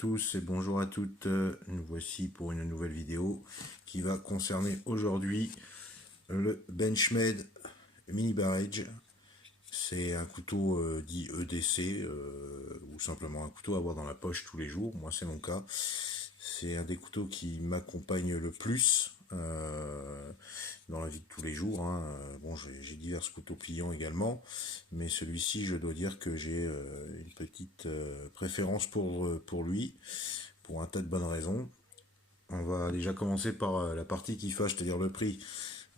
tous et bonjour à toutes, nous voici pour une nouvelle vidéo qui va concerner aujourd'hui le Benchmade Mini Barrage. C'est un couteau dit EDC ou simplement un couteau à avoir dans la poche tous les jours, moi c'est mon cas. C'est un des couteaux qui m'accompagne le plus dans la vie de tous les jours. Bon, j'ai divers couteaux pliants également, mais celui-ci, je dois dire que j'ai une petite préférence pour lui, pour un tas de bonnes raisons. On va déjà commencer par la partie qui fâche, c'est-à-dire le prix.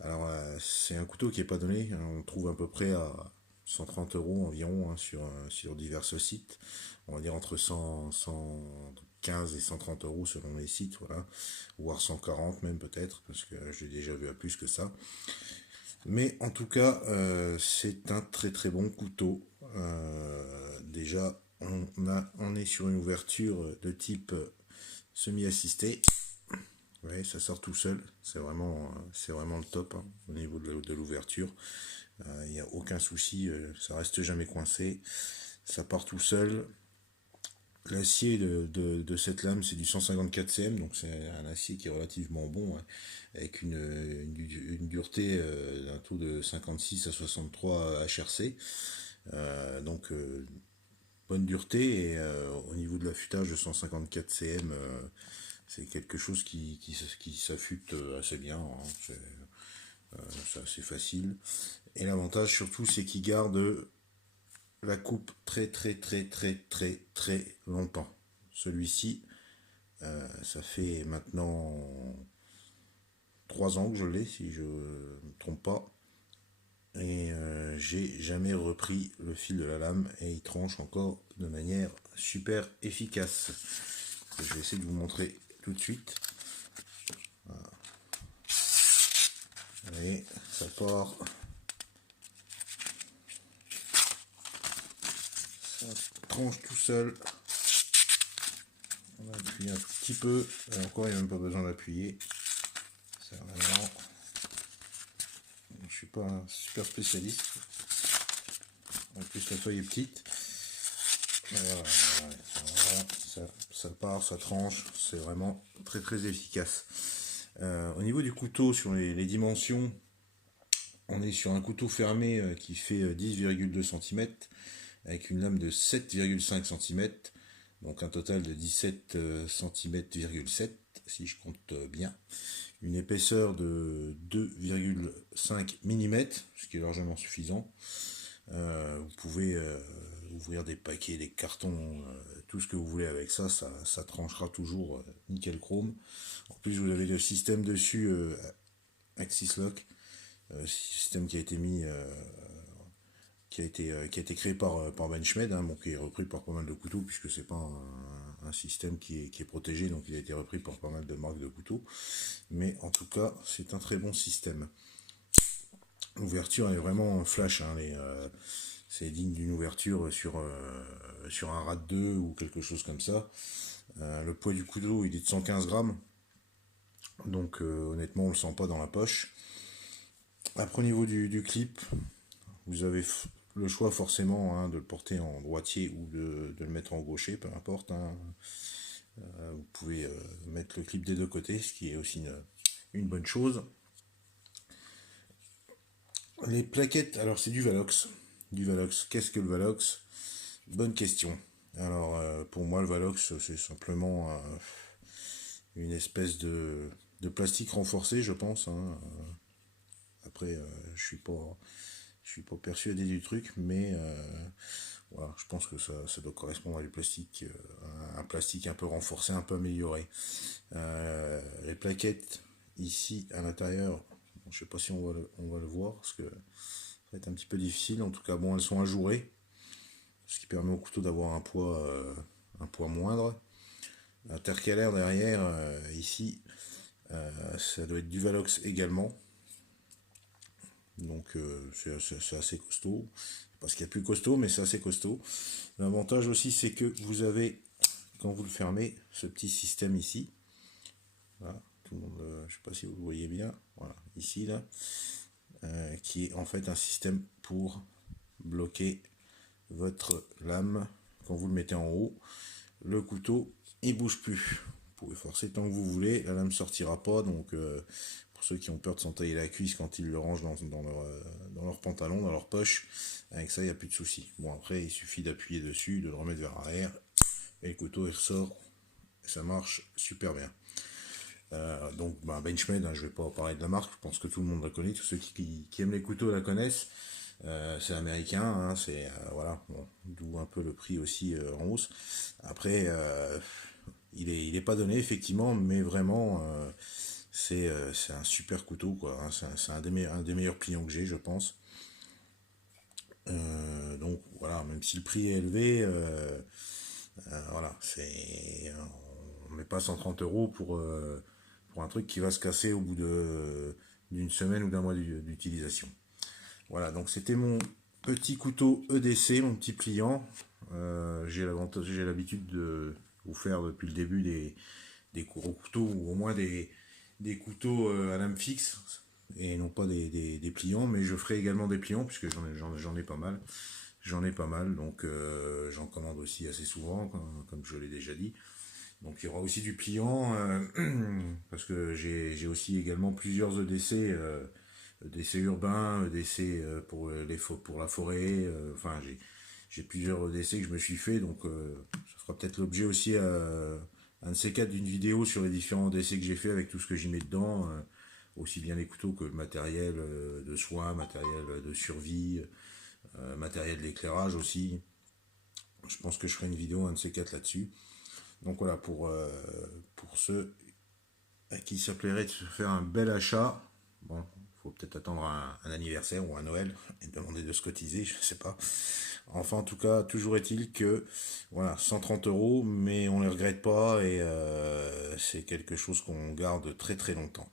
Alors, c'est un couteau qui n'est pas donné, on trouve à peu près à 130 € environ sur divers sites. On va dire entre 115 et 130 € selon les sites, voilà, voire 140 même peut-être, parce que j'ai déjà vu à plus que ça. Mais en tout cas, c'est un très très bon couteau. Déjà, on est sur une ouverture de type semi-assisté. Ouais, ça sort tout seul, c'est vraiment le top au niveau de l'ouverture. Il n'y a aucun souci, ça reste jamais coincé, ça part tout seul. L'acier de cette lame, c'est du 154 cm, donc c'est un acier qui est relativement bon, avec une dureté d'un taux de 56 à 63 HRC. Donc bonne dureté, et au niveau de l'affûtage de 154 cm, c'est quelque chose qui s'affûte assez bien, c'est assez facile. Et l'avantage surtout, c'est qu'il garde la coupe très longtemps. Celui-ci, ça fait maintenant 3 ans que je l'ai, si je ne me trompe pas. Et j'ai jamais repris le fil de la lame, et il tranche encore de manière super efficace. Je vais essayer de vous montrer tout de suite. Voilà. Allez, ça part. Ça tranche tout seul. On va appuyer un tout petit peu. Et encore, il n'y a même pas besoin d'appuyer. C'est vraiment... Je suis pas un super spécialiste. En plus, la feuille est petite. Voilà, ça part, ça tranche. C'est vraiment très efficace. Au niveau du couteau, sur les dimensions, on est sur un couteau fermé qui fait 10,2 cm avec une lame de 7,5 cm, donc un total de 17 cm,7 si je compte bien. Une épaisseur de 2,5 mm, ce qui est largement suffisant. Vous pouvez ouvrir des paquets, des cartons, tout ce que vous voulez avec ça, ça tranchera toujours nickel chrome. En plus, vous avez le système dessus Axis Lock, système qui a été mis, qui a été créé par Benchmade, bon, qui est repris par pas mal de couteaux, puisque c'est pas un système qui est protégé, donc il a été repris par pas mal de marques de couteaux. Mais en tout cas, c'est un très bon système. L'ouverture est vraiment flash, c'est digne d'une ouverture sur un RAD 2 ou quelque chose comme ça. Le poids du couteau, il est de 115 grammes, donc honnêtement on le sent pas dans la poche. Après, au niveau du clip, vous avez le choix forcément de le porter en droitier ou de le mettre en gaucher, peu importe. Vous pouvez mettre le clip des deux côtés, ce qui est aussi une bonne chose. Les plaquettes, alors c'est du Valox. Qu'est-ce que le Valox? Bonne question. Alors pour moi, le Valox, c'est simplement une espèce de plastique renforcé, je pense. Après, je suis pas persuadé du truc, mais voilà, je pense que ça doit correspondre à du plastique, un plastique un peu renforcé, un peu amélioré. Les plaquettes ici à l'intérieur, je sais pas si on va le voir, parce que ça va être un petit peu difficile. En tout cas, bon, elles sont ajourées, ce qui permet au couteau d'avoir un poids moindre. Intercalaire derrière, ici, ça doit être du Valox également. Donc c'est assez costaud, parce qu'il y a plus costaud, mais c'est assez costaud. L'avantage aussi, c'est que vous avez, quand vous le fermez, ce petit système ici. Voilà, tout le monde, je sais pas si vous le voyez bien, voilà, ici là, qui est en fait un système pour bloquer votre lame quand vous le mettez en haut. Le couteau il bouge plus. Vous pouvez forcer tant que vous voulez, la lame sortira pas, donc pour ceux qui ont peur de s'entailler la cuisse quand ils le rangent dans leur pantalon, dans leur poche, avec ça il n'y a plus de souci. Bon après il suffit d'appuyer dessus, de le remettre vers l'arrière, et le couteau il ressort, et ça marche super bien. Donc Benchmade, je vais pas parler de la marque, je pense que tout le monde la connaît, tous ceux qui aiment les couteaux la connaissent. C'est américain, hein, c'est voilà, bon, d'où un peu le prix aussi en hausse. Après, il est pas donné effectivement, mais vraiment c'est un super couteau quoi. Hein, c'est un des meilleurs pliants que j'ai, je pense. Donc voilà, même si le prix est élevé, voilà, on met pas 130 euros pour un truc qui va se casser au bout d'une semaine ou d'un mois d'utilisation. Voilà, donc c'était mon petit couteau EDC, mon petit pliant. J'ai l'habitude de vous faire depuis le début des gros couteaux ou au moins des couteaux à lame fixe et non pas des pliants, mais je ferai également des pliants puisque j'en ai pas mal. J'en ai pas mal, donc j'en commande aussi assez souvent, comme je l'ai déjà dit. Donc il y aura aussi du pliant, parce que j'ai aussi également plusieurs EDC, EDC urbains, EDC pour la forêt, enfin j'ai plusieurs EDC que je me suis fait, donc ça fera peut-être l'objet aussi un de ces quatre d'une vidéo sur les différents EDC que j'ai fait avec tout ce que j'y mets dedans, aussi bien les couteaux que le matériel de soins, matériel de survie, matériel d'éclairage aussi. Je pense que je ferai une vidéo, un de ces quatre là-dessus. Donc voilà, pour ceux à qui ça plairait de se faire un bel achat, bon, faut peut-être attendre un anniversaire ou un Noël et demander de se cotiser, je sais pas. Enfin, en tout cas, toujours est-il que, voilà, 130 euros, mais on les regrette pas et c'est quelque chose qu'on garde très très longtemps.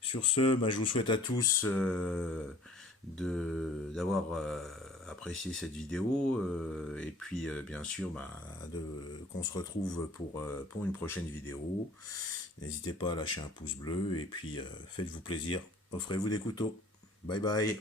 Sur ce, je vous souhaite à tous d'avoir apprécié cette vidéo et puis bien sûr qu'on se retrouve pour une prochaine vidéo. N'hésitez pas à lâcher un pouce bleu et puis faites-vous plaisir, offrez-vous des couteaux. Bye bye.